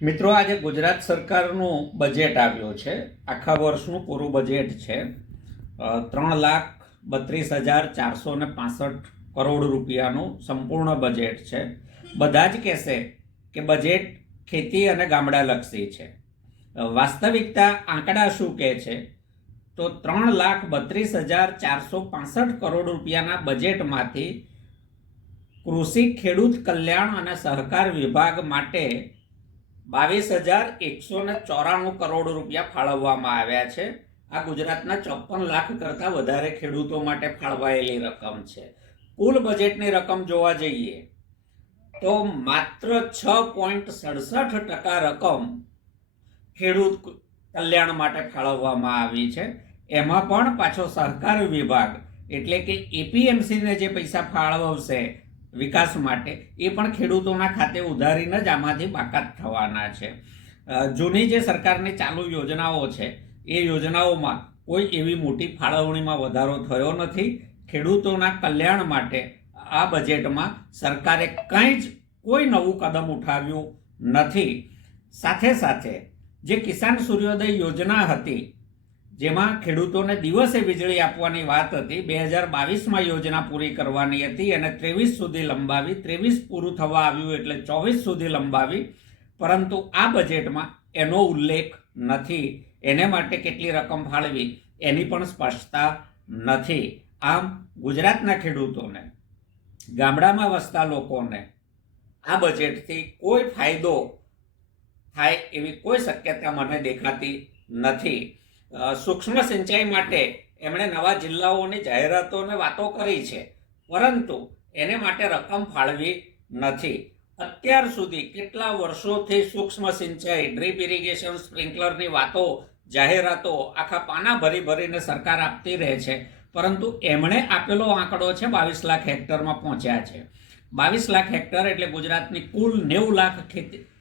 મિત્રો, આજે ગુજરાત સરકારનું બજેટ આવ્યું છે. આખા વર્ષનું પૂરું બજેટ છે. 3,32,465 કરોડ રૂપિયાનું સંપૂર્ણ બજેટ છે. બધા જ કહેશે કે બજેટ ખેતી અને ગામડાલક્ષી છે. વાસ્તવિકતા આંકડા શું કહે છે? તો 3,32,465 કરોડ રૂપિયાના બજેટમાંથી કૃષિ, ખેડૂત કલ્યાણ અને સહકાર વિભાગ માટે 22,194 કરોડ રૂપિયા ફાળવવામાં આવ્યા છે. આ ગુજરાતના 54 લાખ કરતાં વધારે ખેડૂતો માટે ફાળવાયેલી રકમ છે. કુલ બજેટની રકમ જોવા જઈએ તો માત્ર 6.67% રકમ ખેડૂત કલ્યાણ માટે ફાળવવામાં આવી છે. એમાં પણ પાછો સહકાર વિભાગ એટલે કે એપીએમસીને જે પૈસા ફાળવશે વિકાસ માટે, એ પણ ખેડૂતોના ખાતે ઉધારીને જ આમાંથી બાકાત થવાના છે. જૂની જે સરકારની ચાલુ યોજનાઓ છે એ યોજનાઓમાં કોઈ એવી મોટી ફાળવણીમાં વધારો થયો નથી. ખેડૂતોના કલ્યાણ માટે આ બજેટમાં સરકારે કોઈ નવું કદમ ઉઠાવ્યું નથી. સાથે સાથે જે કિસાન સૂર્યોદય યોજના હતી, જેમાં ખેડૂતોને દિવસે વીજળી આપવાની વાત હતી, 2022માં યોજના પૂરી કરવાની હતી અને 23 સુધી લંબાવી. 23 પૂરું થવા આવ્યું એટલે 24 સુધી લંબાવી, પરંતુ આ બજેટમાં એનો ઉલ્લેખ નથી. એને માટે કેટલી રકમ ફાળવી એની પણ સ્પષ્ટતા નથી. આમ ગુજરાતના ખેડૂતોને, ગામડામાં વસતા લોકોને આ બજેટથી કોઈ ફાયદો થાય એવી કોઈ શક્યતા મને દેખાતી નથી. સૂક્ષ્મ સિંચાઈ માટે એમણે નવા જિલ્લાઓની જાહેરાતો અને વાતો કરી છે, પરંતુ એને માટે રકમ ફાળવી નથી. અત્યાર સુધી કેટલા વર્ષોથી સૂક્ષ્મ સિંચાઈ, ડ્રીપ ઇરિગેશન, સ્પ્રિંકલરની વાતો, જાહેરાતો આખા પાના ભરી ભરીને સરકાર આપતી રહે છે, પરંતુ એમણે આપેલો આંકડો છે 22 લાખ હેક્ટરમાં પહોંચ્યા છે. 22 લાખ હેક્ટર એટલે ગુજરાતની કુલ 90 લાખ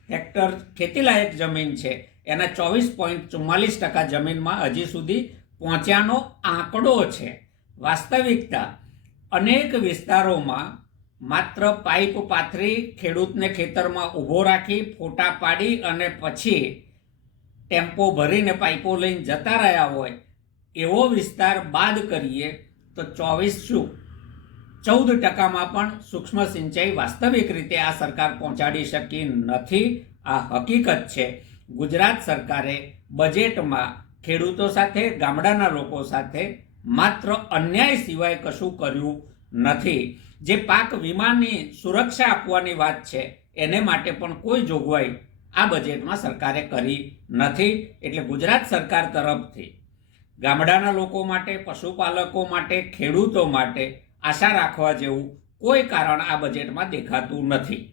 હેક્ટર ખેતીલાયક જમીન છે. એના 24.44% જમીનમાં હજી સુધી પહોંચ્યાનો આંકડો છે. વાસ્તવિકતા અનેક વિસ્તારોમાં માત્ર પાઇપ પાથરી, ખેડૂતને ખેતરમાં ઊભો રાખી, ફોટા પાડી અને પછી ટેમ્પો ભરીને પાઇપો લઈને જતા રહ્યા હોય એવો વિસ્તાર બાદ કરીએ તો 14% પણ સૂક્ષ્મ સિંચાઈ વાસ્તવિક રીતે આ સરકાર પહોંચાડી શકી નથી. આ હકીકત છે. ગુજરાત સરકારે બજેટમાં ખેડૂતો સાથે, ગામડાના લોકો સાથે માત્ર અન્યાય સિવાય કશું કર્યું નથી. જે પાક વીમાની સુરક્ષા આપવાની વાત છે એને માટે પણ કોઈ જોગવાઈ આ બજેટમાં સરકારે કરી નથી. એટલે ગુજરાત સરકાર તરફથી ગામડાના લોકો માટે, પશુપાલકો માટે, ખેડૂતો માટે આશા રાખવા જેવું કોઈ કારણ આ બજેટમાં દેખાતું નથી.